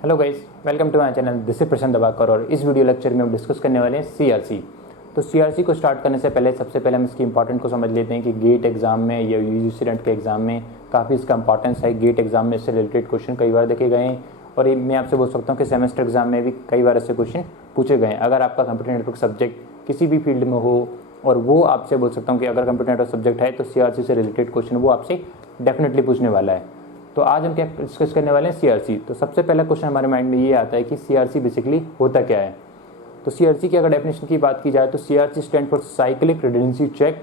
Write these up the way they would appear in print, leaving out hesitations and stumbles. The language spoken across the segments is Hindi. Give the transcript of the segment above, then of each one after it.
Hello guys, welcome to my channel. This is Prashant Dabakar और इस वीडियो लेक्चर में हम डिस्कस करने वाले हैं सीआरसी। तो सीआरसी को स्टार्ट करने से पहले सबसे पहले हम इसकी इंपॉर्टेंट को समझ लेते हैं कि गेट एग्जाम में या यूजीसी नेट के एग्जाम में काफ़ी इसका इंपॉर्टेंस है। गेट एग्जाम में इससे रिलेटेड क्वेश्चन कई बार देखे गए हैं और ये मैं आपसे बोल सकता हूँ कि सेमेस्टर एग्जाम में भी कई बार ऐसे क्वेश्चन पूछे गए हैं। अगर आपका कंप्यूटर नेटवर्क सब्जेक्ट किसी भी फील्ड में हो और वो आपसे बोल सकता हूँ कि अगर कंप्यूटर नेटवर्क सब्जेक्ट है तो सीआरसी से रिलेटेड क्वेश्चन वो आपसे डेफिनेटली पूछने वाला है। तो आज हम क्या डिस्कस करने वाले हैं, सीआरसी। तो सबसे पहला क्वेश्चन हमारे माइंड में ये आता है कि सीआरसी बेसिकली होता क्या है। तो सीआरसी की अगर डेफिनेशन की बात की जाए तो CRC stand for cyclic redundancy check.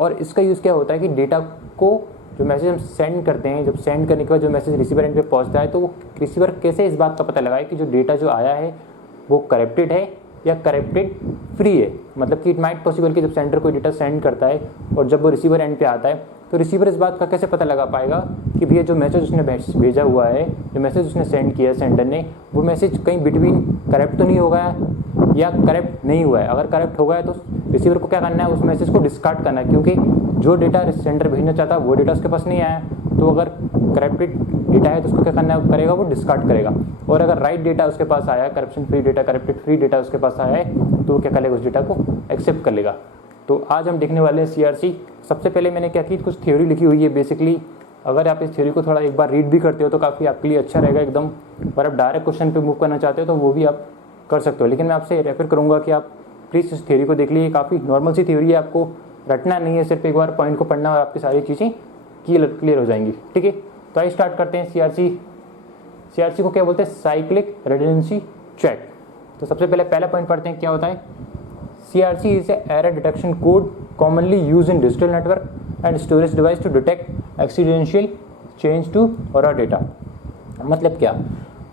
और इसका यूज़ क्या होता है कि डेटा को जो मैसेज हम सेंड करते हैं, जब सेंड करने के बाद जो मैसेज रिसीवर एंड पे पहुंचता है तो वो रिसीवर कैसे इस बात का पता लगाए कि जो डेटा जो आया है वो करप्टेड है या करप्टेड फ्री है। मतलब कि इट माइट पॉसिबल कि जब सेंडर कोई डेटा सेंड करता है और जब वो रिसीवर एंड पे आता है तो रिसीवर इस बात का कैसे पता लगा पाएगा कि भैया जो मैसेज उसने भेजा हुआ है, जो मैसेज उसने सेंड किया है सेंडर ने, वो मैसेज कहीं बिटवीन करप्ट तो नहीं हो गया या करप्ट नहीं हुआ है। अगर करप्ट हो गया है तो रिसीवर को क्या करना है, उस मैसेज को डिस्कार्ड करना है, क्योंकि जो डेटा सेंडर भेजना चाहता है वो डेटा उसके पास नहीं आया। तो अगर करप्टेड डेटा है तो उसको क्या करना करेगा, वो डिस्कार्ड करेगा। और अगर राइट डेटा उसके पास आया, corruption free data, corrupted free data उसके पास आया है तो वो क्या करेगा, उस डेटा को एक्सेप्ट कर लेगा। तो आज हम देखने वाले हैं सीआरसी। सबसे पहले मैंने क्या की, कुछ थ्योरी लिखी हुई है बेसिकली। अगर आप इस थ्योरी को थोड़ा एक बार रीड भी करते हो तो काफ़ी आपके लिए अच्छा रहेगा एकदम। और आप डायरेक्ट क्वेश्चन पे मूव करना चाहते हो तो वो भी आप कर सकते हो, लेकिन मैं आपसे रेफर करूँगा कि आप प्लीज़ इस थ्योरी को देख लीजिए। काफ़ी नॉर्मल सी थ्योरी है, आपको रटना नहीं है, सिर्फ एक बार पॉइंट को पढ़ना और आपकी सारी चीज़ें क्लियर हो जाएंगी। ठीक है, तो आइए स्टार्ट करते हैं। सीआरसी को क्या बोलते हैं, साइक्लिक रिडंडेंसी चेक। तो सबसे पहले पहला पॉइंट पढ़ते हैं, क्या होता है। CRC is a error detection code commonly used in digital network and storage device to detect accidental change to raw data। मतलब क्या,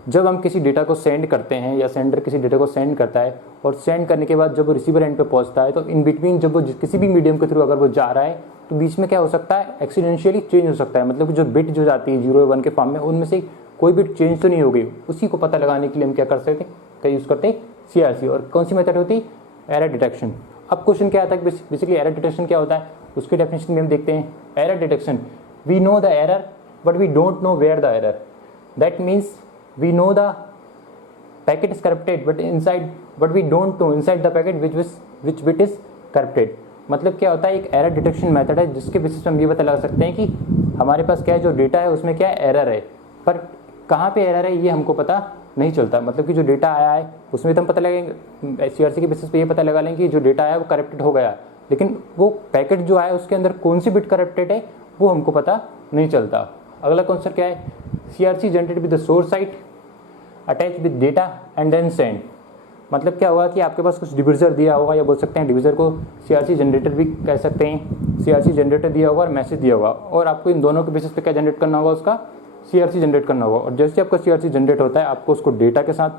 जब हम किसी डेटा को सेंड करते हैं या सेंडर किसी डेटा को सेंड करता है और सेंड करने के बाद जब वो रिसीवर एंड पे पहुंचता है तो इन बिटवीन जब वो किसी भी मीडियम के थ्रू अगर वो जा रहा है तो बीच में क्या हो सकता है, एक्सीडेंशियली चेंज हो सकता है। मतलब कि जो बिट जो जाती है 0 या 1 के फॉर्म में, उनमें से कोई बिट चेंज तो नहीं हो गई। उसी को पता लगाने के लिए हम क्या कर सकते हैं, क्या यूज़ करते हैं, CRC। और कौन सी मेथड होती है, एरर डिटेक्शन। अब क्वेश्चन क्या आता है, बेसिकली एरर डिटेक्शन क्या होता है, उसकी डेफिनेशन में हम देखते हैं। Error detection, we know the error but we don't know where the error. That means we know the packet is corrupted but we don't know inside the packet which bit is corrupted. मतलब क्या होता है, एक एरर डिटेक्शन मेथड है जिसके बेसिस पे हम ये पता लगा सकते हैं कि हमारे पास क्या है, जो डेटा है उसमें क्या एरर है, पर कहाँ पे एरर है ये हमको पता नहीं चलता। मतलब कि जो डेटा आया है उसमें तो हम पता लगेंगे, सीआरसी के बेसिस पे ये पता लगा लेंगे कि जो डेटा आया वो करप्टेड हो गया, लेकिन वो पैकेट जो आया उसके अंदर कौन सी बिट करप्टेड है वो हमको पता नहीं चलता। अगला कॉन्सेप्ट क्या है, CRC generate with the source site attach with data and then send. मतलब क्या होगा कि आपके पास कुछ डिविजर दिया होगा, या बोल सकते हैं डिविजर को सीआरसी जनरेटर भी कह सकते हैं। सीआरसी जनरेटर दिया होगा और मैसेज दिया होगा, और आपको इन दोनों के बेसिस पे क्या जनरेट करना होगा, उसका सीआरसी जनरेट करना होगा। और जैसे आपका सीआरसी जनरेट होता है आपको उसको डेटा के साथ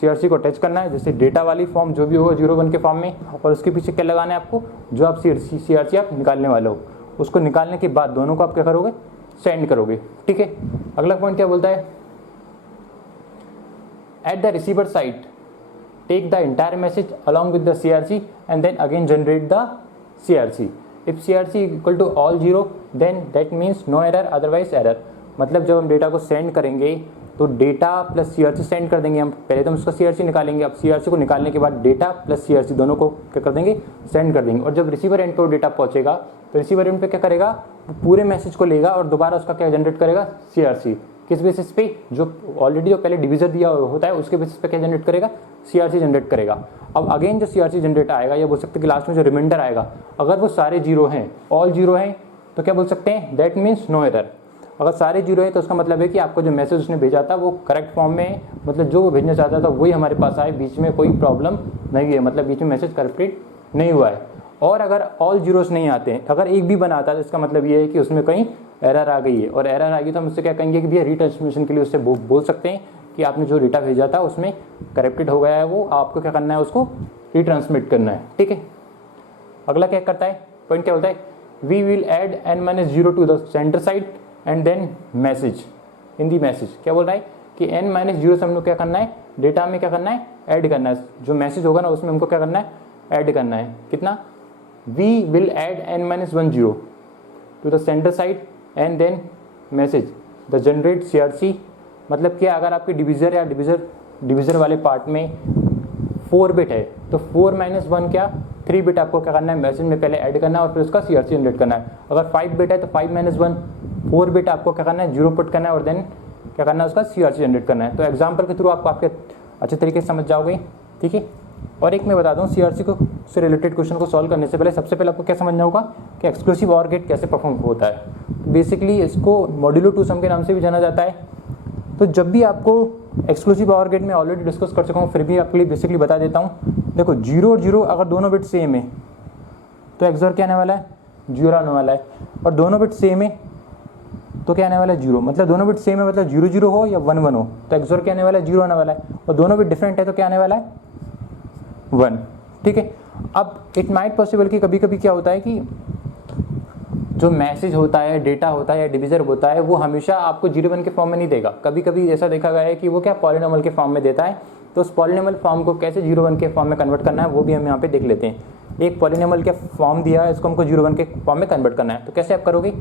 सीआरसी को अटैच करना है, जैसे डेटा वाली फॉर्म जो भी होगा 0 1 के फॉर्म में, और उसके पीछे क्या लगाना है आपको, जो आप सीआरसी आप निकालने वाले हो, उसको निकालने के बाद दोनों को आप क्या करोगे, सेंड करोगे। ठीक है, अगला पॉइंट क्या बोलता है, at the receiver side take the entire message along with the CRC and then again generate the CRC। If CRC equal to all 0 then that means no error otherwise error. मतलब जब हम डेटा को सेंड करेंगे तो डेटा प्लस CRC सेंड कर देंगे हम, पहले तो हम उसका CRC निकालेंगे। अब CRC को निकालने के बाद डेटा प्लस CRC दोनों को क्या कर देंगे, सेंड कर देंगे। और जब रिसीवर एंड पे डेटा पहुंचेगा तो रिसीवर एंड पे क्या करेगा, पूरे मैसेज को लेगा और दोबारा उसका क्या जनरेट करेगा, CRC। किस बेसिस पे, जो ऑलरेडी जो पहले डिविजर दिया होता है उसके बेसिस पे क्या जनरेट करेगा, CRC जनरेट करेगा। अब अगेन जो CRC जनरेट आएगा, या बोल सकते हैं कि लास्ट में जो रिमाइंडर आएगा, अगर वो सारे 0 हैं, ऑल 0 हैं, तो क्या बोल सकते हैं, दैट मीन्स नो एरर। अगर सारे 0 है तो उसका मतलब है कि आपको जो मैसेज उसने भेजा था वो करेक्ट फॉर्म में है, मतलब जो वो भेजना चाहता था वही हमारे पास आए, बीच में कोई प्रॉब्लम नहीं है, मतलब बीच में मैसेज करप्टेड नहीं हुआ है। और अगर ऑल 0s नहीं आते हैं, अगर एक भी बना आता है तो इसका मतलब ये है कि उसमें कहीं एरर आ गई है, और एरर आ गई तो हम उससे क्या कहेंगे कि भैया रीट्रांसमिशन के लिए उससे बोल सकते हैं कि आपने जो डेटा भेजा था उसमें करप्टेड हो गया है, वो आपको क्या करना है, उसको रीट्रांसमिट करना है। ठीक है, अगला क्या करता है, पॉइंट क्या बोलता है, we will add n-0 to the sender side and then message in the message. क्या बोल रहा है कि n-0 से हम लोग क्या करना है, डेटा में क्या करना है, ऐड करना है। जो मैसेज होगा ना उसमें हमको क्या करना है, ऐड करना है। कितना, we will add n-10 to the sender side and then message the generate CRC। मतलब कि अगर आपके डिवीज़र या डिवीज़र वाले पार्ट में 4 बिट है तो 4 - 1 क्या 3 बिट आपको क्या करना है, मैसेज में पहले ऐड करना है और फिर उसका CRC जनरेट करना है। अगर 5 बिट है तो 5 - 1 4 बिट आपको क्या करना है, 0 पुट करना है और देन क्या करना है, उसका CRC जनरेट करना है। तो एग्जाम्पल के थ्रू आप आपके अच्छे तरीके से समझ जाओगे, ठीक है। और एक मैं बता दूं, CRC को से रिलेटेड क्वेश्चन को सॉल्व करने से पहले सबसे पहले आपको क्या समझना होगा कि एक्सक्लूसिव OR गेट कैसे परफॉर्म होता है। तो बेसिकली इसको मॉड्यूलो 2 सम के नाम से भी जाना जाता है। तो जब भी आपको एक्सक्लूसिव OR गेट में ऑलरेडी डिस्कस कर चुका हूँ, फिर भी आपके लिए बेसिकली बता देता हूँ। देखो 0 और 0 अगर दोनों बिट सेम है तो XOR क्या आने वाला है, 0 आने वाला है। और दोनों बिट सेम है तो क्या आने वाला है, 0। मतलब दोनों बिट सेम है, मतलब 0 0 हो या 1 1 हो तो XOR क्या आने वाला है, 0 आने वाला है। और दोनों बिट डिफरेंट है तो क्या आने वाला है, 1, ठीक है। अब इट माइट पॉसिबल कि कभी कभी क्या होता है कि जो मैसेज होता है, डेटा होता है या डिवीजर होता है, वो हमेशा आपको 0 1 के फॉर्म में नहीं देगा। कभी कभी ऐसा देखा गया है कि वो क्या पॉलिनोमियल के फॉर्म में देता है। तो उस पॉलिनोमियल फॉर्म को कैसे 0 1 के फॉर्म में कन्वर्ट करना है वो भी हम यहाँ पे देख लेते हैं। एक पॉलिनोमियल का फॉर्म दिया है, इसको हमको 0 1 के फॉर्म में कन्वर्ट करना है। तो कैसे आप करोगे,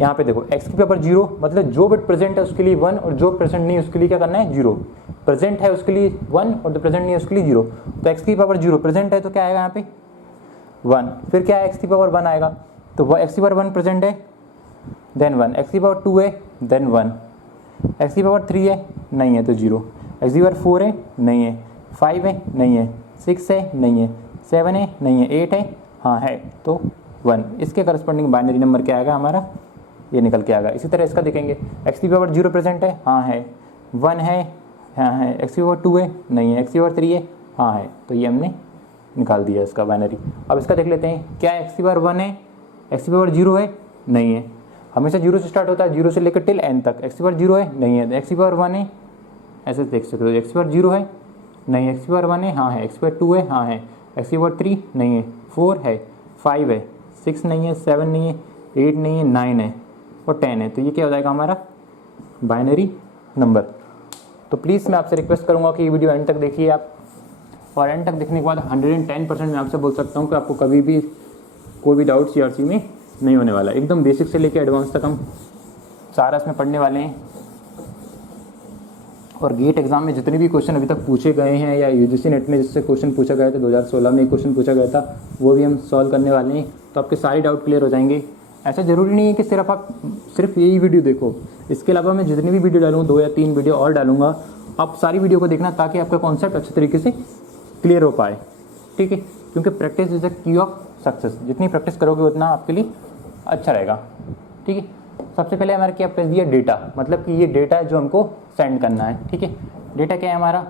यहाँ पे देखो x की पावर 0 मतलब जो बिट प्रेजेंट है उसके लिए 1 और जो प्रेजेंट नहीं है उसके लिए क्या करना है, 0। प्रेजेंट है उसके लिए 1 और जो प्रेजेंट नहीं है उसके लिए 0। तो x की पावर 0 प्रेजेंट है तो क्या आएगा यहाँ पे 1। फिर क्या है, x की पावर 1 आएगा तो वो x की पावर 1 प्रेजेंट है देन 1, x की पावर 2 है देन 1, x की पावर 3 है नहीं है तो 0, x की पावर 4 है नहीं है, 5 है नहीं है, 6 है नहीं है, 7 है नहीं है, 8 है हाँ है तो 1। इसके करस्पॉन्डिंग बाइनरी नंबर क्या आएगा हमारा, ये निकल के आएगा। इसी तरह इसका देखेंगे, x की पावर 0 प्रेजेंट है हाँ है, 1 है हाँ है, x की पावर 2 है नहीं है, x की पावर 3 है हाँ है, तो ये हमने निकाल दिया इसका बाइनरी। अब इसका देख लेते हैं, क्या x की पावर 1 है, x की पावर 0 है नहीं है, हमेशा 0 से स्टार्ट होता है, 0 से लेकर टिल n तक। x की पावर 0 है नहीं है, x की पावर 1 है ऐसे देख सकते हो, x की पावर 0 है नहीं है, x की पावर 1 है हाँ है, x की पावर 2 है हाँ है, x की पावर 3 नहीं है, 4 है, 5 है, 6 नहीं है, 7 नहीं है, 8 नहीं है, 9 है और 10 है। तो ये क्या हो जाएगा हमारा बाइनरी नंबर। तो प्लीज़ मैं आपसे रिक्वेस्ट करूँगा कि ये वीडियो एंड तक देखिए आप, और एंड तक देखने के बाद 110% मैं आपसे बोल सकता हूँ कि आपको कभी भी कोई भी डाउट CRC में नहीं होने वाला। एकदम बेसिक से लेकर एडवांस तक हम सारा इसमें पढ़ने वाले हैं। और गेट एग्जाम में जितने भी क्वेश्चन अभी तक पूछे गए हैं या UGC नेट में जिससे क्वेश्चन पूछा गया था, 2016 में एक क्वेश्चन पूछा गया था, वो भी हम सॉल्व करने वाले हैं। तो आपके सारे डाउट क्लियर हो जाएंगे। ऐसा ज़रूरी नहीं है कि सिर्फ आप सिर्फ यही वीडियो देखो, इसके अलावा मैं जितनी भी वीडियो डालूँ 2 या 3 वीडियो और डालूंगा, आप सारी वीडियो को देखना ताकि आपका कॉन्सेप्ट अच्छे तरीके से क्लियर हो पाए, ठीक है। क्योंकि practice is the key of success, जितनी प्रैक्टिस करोगे उतना आपके लिए अच्छा रहेगा, ठीक है। सबसे पहले हमारे क्या प्रेस दिया, डेटा, मतलब कि ये डेटा है जो हमको सेंड करना है, ठीक है। डेटा क्या है हमारा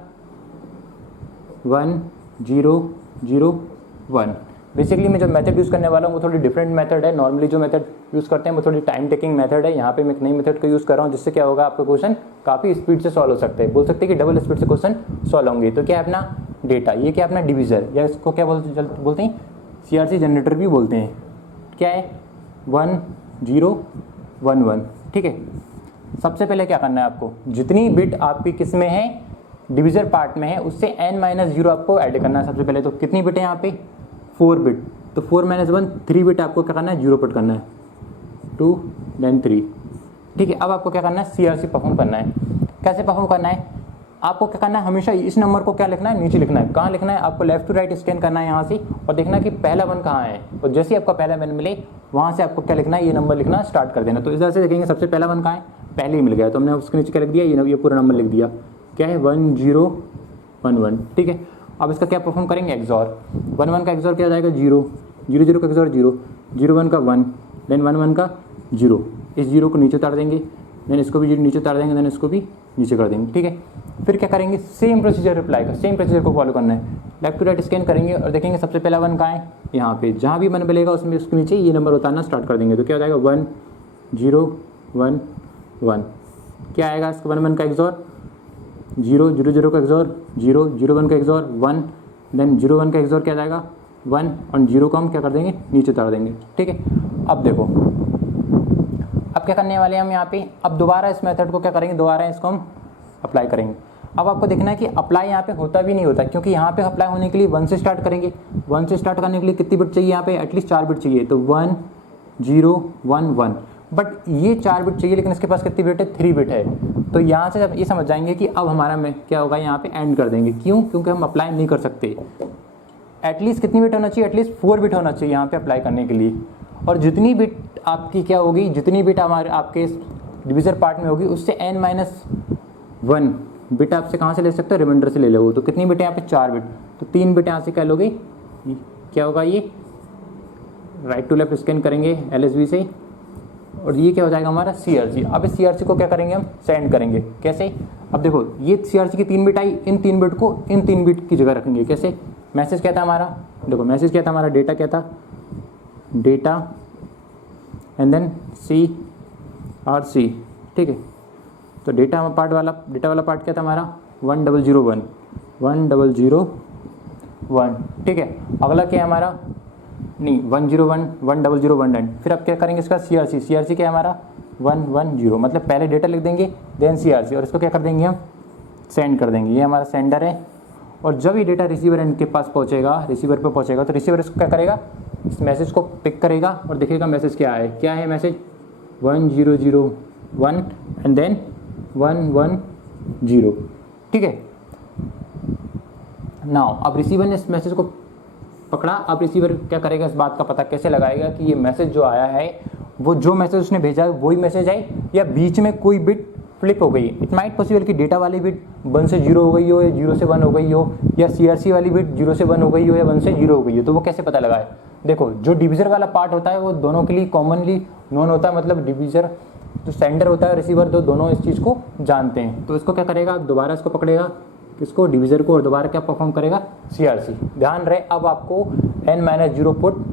1 0 0 1। बेसिकली मैं जो मेथड यूज़ करने वाला हूँ वो थोड़ी डिफरेंट मेथड है। नॉर्मली जो मेथड यूज़ करते हैं वो थोड़ी टाइम टेकिंग मेथड है। यहाँ पे मैं एक नई मेथड का यूज़ कर रहा हूँ जिससे क्या होगा, आपका क्वेश्चन काफ़ी स्पीड से सॉल्व हो सकते हैं। बोल सकते हैं कि डबल स्पीड से क्वेश्चन सॉल्व होंगे। तो क्या है अपना डेटा, ये क्या अपना डिवीज़र या इसको क्या बोलते हैं CRC जनरेटर भी बोलते हैं। क्या है 1 0 1 1, ठीक है। सबसे पहले क्या करना है आपको, जितनी बिट आपकी किस में है, डिवीज़र पार्ट में है, उससे n-0 आपको ऐड करना है। सबसे पहले तो कितनी बिट है यहाँ पे 4 बिट, तो 4 - 1 3 बिट आपको क्या करना है, 0 पुट करना है, 2 then 3, ठीक है। अब आपको क्या करना है, CRC परफॉर्म करना है। कैसे परफॉर्म करना है, आपको क्या करना है, हमेशा इस नंबर को क्या लिखना है, नीचे लिखना है। कहाँ लिखना है, आपको लेफ्ट टू राइट स्कैन करना है यहाँ से और देखना कि पहला 1 कहाँ है, और जैसे ही आपका पहला 1 मिले वहाँ से आपको क्या लिखना है, ये नंबर लिखना स्टार्ट कर देना। तो इस तरह से देखेंगे सबसे पहला 1 कहाँ है, पहले ही मिल गया तो हमने उसके नीचे क्या लिख दिया, ये पूरा नंबर लिख दिया। क्या है 1 0 1 1, ठीक है। अब इसका क्या परफॉर्म करेंगे, XOR। 1 1 का XOR क्या हो जाएगा, 0 0 0 का XOR 0 0 1 का 1 देन 1 1 का 0। इस 0 को नीचे उतार देंगे, देन इसको भी नीचे उतार देंगे, देन इसको भी नीचे कर देंगे, ठीक है। फिर क्या करेंगे, सेम प्रोसीजर रिप्लाई का, सेम प्रोसीजर को फॉलो करना है। लेफ्ट टू राइट स्कैन करेंगे और देखेंगे सबसे पहला 1 कहाँ है, यहाँ पे। जहाँ भी 1 मिलेगा उसमें उसके नीचे ये नंबर उतारना स्टार्ट कर देंगे। तो क्या हो जाएगा 1 0 1 1। क्या आएगा इसका 1 1 का XOR 0 0 0 का XOR 0 0 1 का XOR 1 देन 0 1 का XOR क्या जाएगा 1 और 0 को हम क्या कर देंगे, नीचे उतार देंगे, ठीक है। अब देखो अब क्या करने वाले हैं हम यहाँ पे, अब दोबारा इस मेथड को क्या करेंगे, दोबारा इसको हम अप्लाई करेंगे। अब आपको देखना है कि अप्लाई यहाँ पे होता भी नहीं होता, क्योंकि यहाँ पे अप्लाई होने के लिए 1 से स्टार्ट करेंगे। 1 से स्टार्ट करने के लिए कितनी बिट चाहिए, यहाँ पे एटलीस्ट 4 बिट चाहिए। तो 1 0 1 1, बट ये 4 बिट चाहिए, लेकिन इसके पास कितनी बिट है, 3 बिट है। तो यहाँ से जब ये समझ जाएंगे कि अब हमारा में क्या होगा, यहाँ पे एंड कर देंगे। क्यों? क्योंकि हम अप्लाई नहीं कर सकते। एटलीस्ट कितनी बिट होना चाहिए, एटलीस्ट 4 बिट होना चाहिए यहाँ पे अप्लाई करने के लिए। और जितनी बिट आपकी क्या होगी, जितनी बिट हमारे आपके डिविजर पार्ट में होगी, उससे n-1 बिट आपसे कहाँ से ले सकते हो, रिमाइंडर से ले लो। तो कितनी बिट है यहाँ पे, 4 बिट। तो 3 बिट यहाँ से क्या लोगे, क्या होगा, ये राइट टू लेफ्ट स्कैन करेंगे LSB से, और ये क्या हो जाएगा हमारा CRC। अब इस CRC को क्या करेंगे, हम सेंड करेंगे। कैसे? अब देखो ये CRC की 3 बिट आई, इन 3 बिट को इन 3 बिट की जगह रखेंगे। कैसे? मैसेज क्या था हमारा, देखो मैसेज क्या था हमारा, डेटा क्या था, डेटा एंड देन CRC, ठीक है। तो डेटा वाला पार्ट क्या था हमारा, 1001, ठीक है। अगला क्या है हमारा, नहीं 101, 1001 एंड फिर अब क्या करेंगे इसका CRC क्या है हमारा 110, मतलब पहले डेटा लिख देंगे देन CRC, और इसको क्या कर देंगे हम, सेंड कर देंगे। ये हमारा सेंडर है, और जब ये डेटा रिसीवर एंड के पास पहुंचेगा, रिसीवर पे पहुंचेगा, तो रिसीवर इसको क्या करेगा, इस मैसेज को पिक करेगा और देखेगा मैसेज क्या है मैसेज 1001 एंड देन 110, ठीक है। नाउ अब रिसीवर ने इस मैसेज को पकड़ा। अब रिसीवर क्या करेगा, इस बात का पता कैसे लगाएगा कि ये मैसेज जो आया है वो जो मैसेज उसने भेजा है वही मैसेज है, या बीच में कोई बिट फ्लिप हो गई। इट माइट पॉसिबल कि डेटा वाली बिट 1 से 0 हो गई हो, या 0 से 1 हो गई हो, या CRC वाली बिट 0 से 1 हो गई हो, या 1 से 0 हो गई हो। तो वो कैसे पता लगाए, देखो जो डिविजर वाला पार्ट होता है वो दोनों के लिए कॉमनली नोन होता है, मतलब डिविजर जो सेंडर होता है, रिसीवर, दोनों इस चीज़ को जानते हैं। तो इसको क्या करेगा, दोबारा इसको पकड़ेगा, किसको, डिविजर को, और दोबारा क्या परफॉर्म करेगा, CRC। ध्यान रहे अब आपको n-0 पुट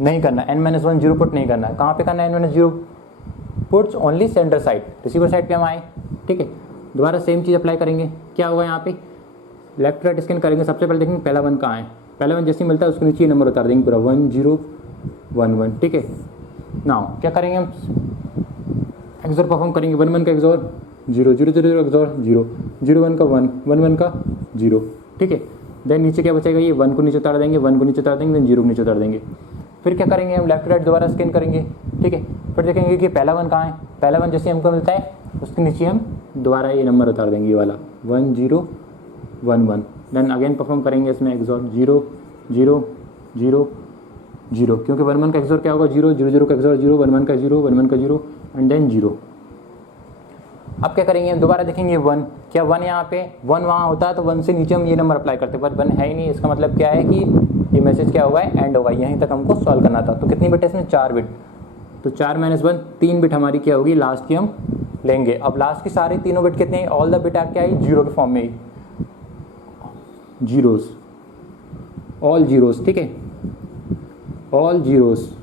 नहीं करना, n-1 0 पुट नहीं करना। कहाँ पे करना है n-0 puts, only sender side, receiver side पे हम आए, ठीक है। दोबारा सेम चीज़ अप्लाई करेंगे। क्या होगा यहाँ पे, लेफ्ट राइट स्कैन करेंगे। सबसे पहले देखेंगे पहला 1 कहाँ है, पहला 1 जैसे ही मिलता है उसके नीचे ये नंबर उतार देंगे पूरा 1011, ठीक है। नाउ क्या करेंगे हम, एक्सोर परफॉर्म करेंगे, 1 का एक्सोर 0 0 0 एक्सोर 0 0 1 का 1 1 1 का 0, ठीक है। देन नीचे क्या बचेगा, ये 1 को नीचे उतार देंगे, 1 को नीचे उतार देंगे, देन 0 को नीचे उतार देंगे। फिर क्या करेंगे हम, लेफ्ट राइट दोबारा स्कैन करेंगे, ठीक है। फिर देखेंगे कि पहला 1 कहाँ है, पहला 1 जैसे हमको मिलता है उसके नीचे हम दोबारा ये नंबर उतार देंगे, ये वाला 1011। देन अगेन परफॉर्म करेंगे इसमें एक्सोर 0 0 0 0, क्योंकि 11 का एक्सोर क्या होगा 0 0 0 का एक्सोर 0 11 का 0 11 का 0 एंड देन 0। अब क्या करेंगे, दोबारा देखेंगे 1, क्या 1 यहाँ पे 1 वहाँ होता है तो 1 से नीचे हम ये नंबर अप्लाई करते हैं, पर 1 है ही नहीं। इसका मतलब क्या है कि ये मैसेज क्या होगा, एंड होगा। यहीं तक हमको सॉल्व करना था। तो कितनी बिट है इसमें, 4 बिट। तो 4 - 1 3 बिट हमारी क्या होगी, लास्ट की हम लेंगे। अब लास्ट की सारी तीनों बिट कितने हैं, ऑल द बिट क्या आई, 0 के फॉर्म में ही, जीरोस, ऑल जीरोस, ठीक है, ऑल जीरोस।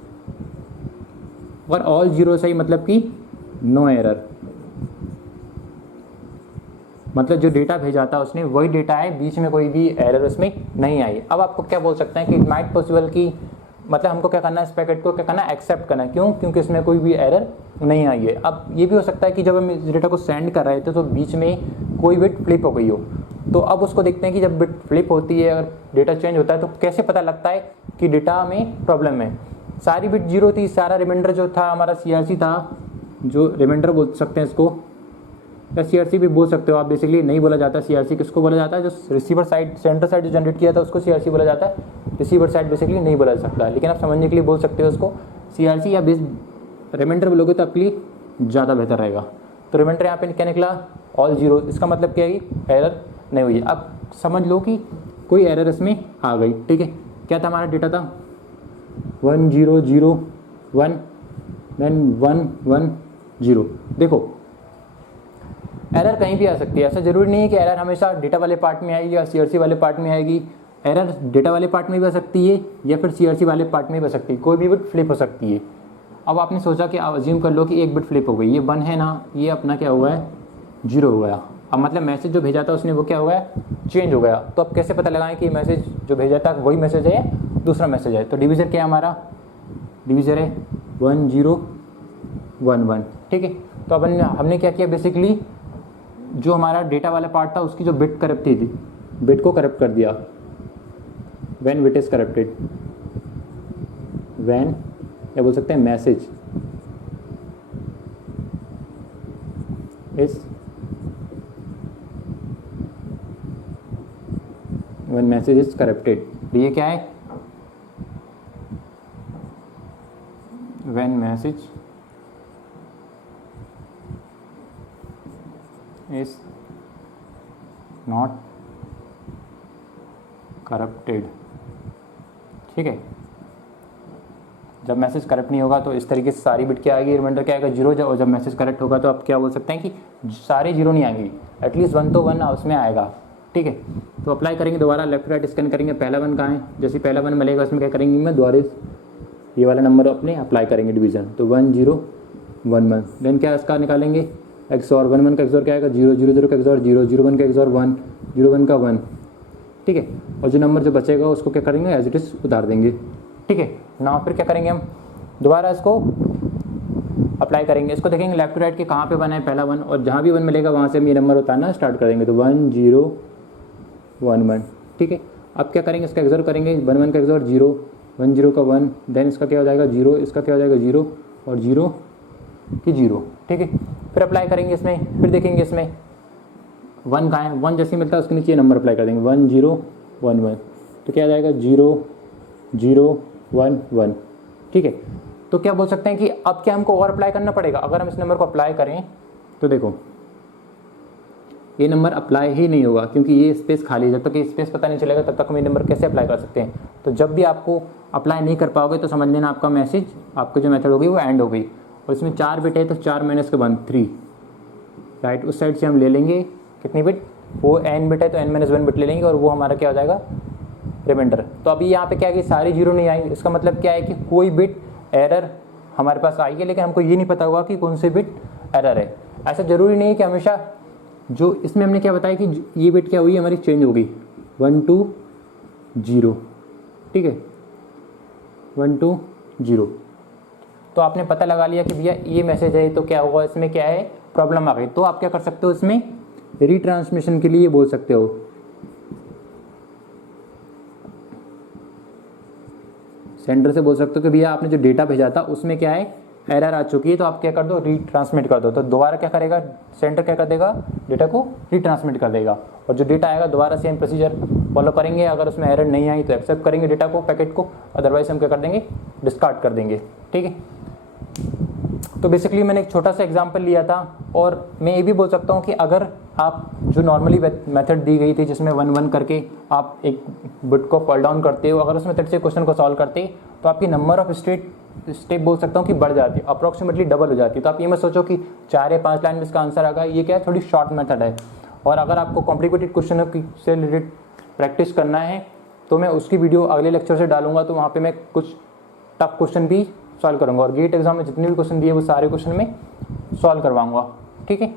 और ऑल जीरो सही मतलब कि नो एरर, मतलब जो डेटा भेजा था उसने वही डेटा है, बीच में कोई भी एरर उसमें नहीं आई। अब आपको क्या बोल सकते हैं कि इट माइट पॉसिबल कि मतलब हमको क्या करना है, इस पैकेट को क्या करना है, एक्सेप्ट करना है। क्यों? क्योंकि इसमें कोई भी एरर नहीं आई है। अब ये भी हो सकता है कि जब हम इस डेटा को सेंड कर रहे थे तो बीच में कोई बिट फ्लिप हो गई हो। तो अब उसको देखते हैं कि जब बिट फ्लिप होती है, अगर डेटा चेंज होता है तो कैसे पता लगता है कि डेटा में प्रॉब्लम है। सारी बिट जीरो थी, सारा रिमाइंडर जो था हमारा CRC था, जो रिमाइंडर बोल सकते हैं इसको, या CRC भी बोल सकते हो आप। बेसिकली नहीं बोला जाता CRC, किसको बोला जाता है, जो रिसीवर साइड, सेंटर साइड जो जनरेट किया था उसको CRC बोला जाता है। रिसीवर साइड बेसिकली नहीं बोला जा सकता, लेकिन आप समझने के लिए बोल सकते हो उसको CRC, या बेस रिमाइंडर बोलोगे तो आपके लिए ज़्यादा बेहतर रहेगा। तो रिमाइंडर यहाँ पे क्या निकला, ऑल जीरो। इसका मतलब क्या है कि एरर नहीं हुई है। अब समझ लो कि कोई एरर इसमें आ गई, ठीक है। क्या था हमारा डेटा था 1001 देन 110। देखो एरर कहीं भी आ सकती है, ऐसा जरूरी नहीं है कि एरर हमेशा डेटा वाले पार्ट में आएगी या CRC वाले पार्ट में आएगी। एरर डेटा वाले पार्ट में भी आ सकती है या फिर CRC वाले पार्ट में भी आ सकती है। कोई भी बिट फ्लिप हो सकती है। अब आपने सोचा कि आप अज्यूम कर लो कि एक बिट फ्लिप हो गई, ये 1 है ना, ये अपना क्या हुआ है 0 हो गया। अब मतलब मैसेज जो भेजा था उसने वो क्या हो गया, चेंज हो गया। तो अब कैसे पता लगाएं कि मैसेज जो भेजा था वही मैसेज है या दूसरा मैसेज है। तो डिवीज़र क्या है हमारा, डिवीज़र है 1011, ठीक है। तो अब हमने क्या किया, बेसिकली जो हमारा डेटा वाला पार्ट था उसकी जो बिट करप्ट थी, बिट को करप्ट कर दिया। When bit is corrupted, when या बोल सकते हैं message is when message is corrupted. ये क्या है, when message is not corrupted. ठीक है, जब मैसेज करप्ट नहीं होगा तो इस तरीके से सारी बिट क्या आएगी, रिमाइंडर क्या आएगा, जीरो। और जब मैसेज करेक्ट होगा तो आप क्या बोल सकते हैं कि सारे जीरो नहीं आएंगी, एटलीस्ट 1 तो 1 उसमें आएगा। ठीक है, तो अप्लाई करेंगे दोबारा, लेफ्ट राइट स्कैन करेंगे, पहला 1 कहाँ है, जैसे पहला 1 मिलेगा उसमें क्या करेंगे, मैं दोबारा ये वाला नंबर अपने अप्लाई करेंगे डिवीजन, तो 1 0 1 1। देन क्या इसका निकालेंगे एक्सऑर, 1 1 का एक्सऑर क्या आएगा, 0 0 0 का एक्सऑर 0 0 1 का एक्सऑर 1 0 1 का 1। ठीक है, और जो नंबर जो बचेगा उसको क्या करेंगे, एज इट इज उतार देंगे। ठीक है, ना फिर क्या करेंगे, हम दोबारा इसको अप्लाई करेंगे, इसको देखेंगे लेफ्ट टू राइट के कहाँ पे 1 है, पहला 1, और जहाँ भी 1 मिलेगा वहाँ से हम ये नंबर उतारना स्टार्ट कर देंगे, तो 1 0 1 1। ठीक है, अब क्या करेंगे, इसका एक्सॉर करेंगे, 1 1 का एक्सॉर 0 1 0 का 1, देन इसका क्या हो जाएगा 0, इसका क्या हो जाएगा 0 और 0 की 0। ठीक है, फिर अप्लाई करेंगे इसमें, फिर देखेंगे इसमें 1 कहाँ है, 1 जैसे मिलता है उसके नीचे ये नंबर अप्लाई कर देंगे, 1 0 1 1, तो क्या आ जाएगा 0 0 1 1। ठीक है, तो क्या बोल सकते हैं कि अब क्या हमको और अप्लाई करना पड़ेगा। अगर हम इस नंबर को अप्लाई करें तो देखो ये नंबर अप्लाई ही नहीं होगा, क्योंकि ये स्पेस खाली है, जब तक ये स्पेस पता नहीं चलेगा तब तक हम ये नंबर कैसे अप्लाई कर सकते हैं। तो जब भी आपको अप्लाई नहीं कर पाओगे तो समझ लेना आपका मैसेज, आपकी जो मेथड होगी वो एंड हो गई। और इसमें 4 बिट है तो 4 माइनस के 1 3, राइट, उस साइड से हम ले लेंगे कितनी बिट, वो n बिट है तो n - 1 बिट ले लेंगे और वो हमारा क्या हो जाएगा रिमाइंडर। तो अभी यहाँ पे क्या है कि सारी जीरो नहीं आई, इसका मतलब क्या है कि कोई बिट एरर हमारे पास आई है, लेकिन हमको ये नहीं पता होगा कि कौन सी बिट एरर है। ऐसा ज़रूरी नहीं है कि हमेशा, जो इसमें हमने क्या बताया कि ये बिट क्या हुई हमारी चेंज हो गई 1 2 0। ठीक है, 1 2 0, तो आपने पता लगा लिया कि भैया ये मैसेज है, तो क्या होगा इसमें क्या है प्रॉब्लम आ गई। तो आप क्या कर सकते हो, इसमें रीट्रांसमिशन के लिए बोल सकते हो, सेंडर से बोल सकते हो कि भैया आपने जो डेटा भेजा था उसमें क्या है एरर आ चुकी है, तो आप क्या कर दो रीट्रांसमिट कर दो। तो दोबारा क्या करेगा सेंटर, क्या कर देगा डेटा को रीट्रांसमिट कर देगा, और जो डेटा आएगा दोबारा सेम प्रोसीजर फॉलो करेंगे। अगर उसमें एरर नहीं आई तो एक्सेप्ट करेंगे डेटा को, पैकेट को, अदरवाइज हम क्या कर देंगे डिस्कार्ड कर देंगे। ठीक है, तो बेसिकली मैंने एक छोटा सा एग्जांपल लिया था, और मैं ये भी बोल सकता हूँ कि अगर आप जो नॉर्मली मेथड दी गई थी जिसमें 1 1 करके आप एक बिट को फॉल डाउन करते हो, अगर उस मेथड से क्वेश्चन को सॉल्व करते तो आपकी नंबर ऑफ स्टेप बोल सकता हूँ कि बढ़ जाती है, अप्रॉक्सीमेटली डबल हो जाती है। तो आप ये मत सोचो कि 4 या 5 लाइन में इसका आंसर आ गया, ये क्या है थोड़ी शॉर्ट मेथड है। और अगर आपको कॉम्प्लिकेटेड क्वेश्चन से रिलेटेड प्रैक्टिस करना है तो मैं उसकी वीडियो अगले लेक्चर से डालूंगा, तो वहाँ पर मैं कुछ टफ क्वेश्चन भी सॉल्व करूँगा, और गेट एग्जाम में जितने भी क्वेश्चन दिए वो सारे क्वेश्चन में सॉल्व करवाऊँगा। ठीक है।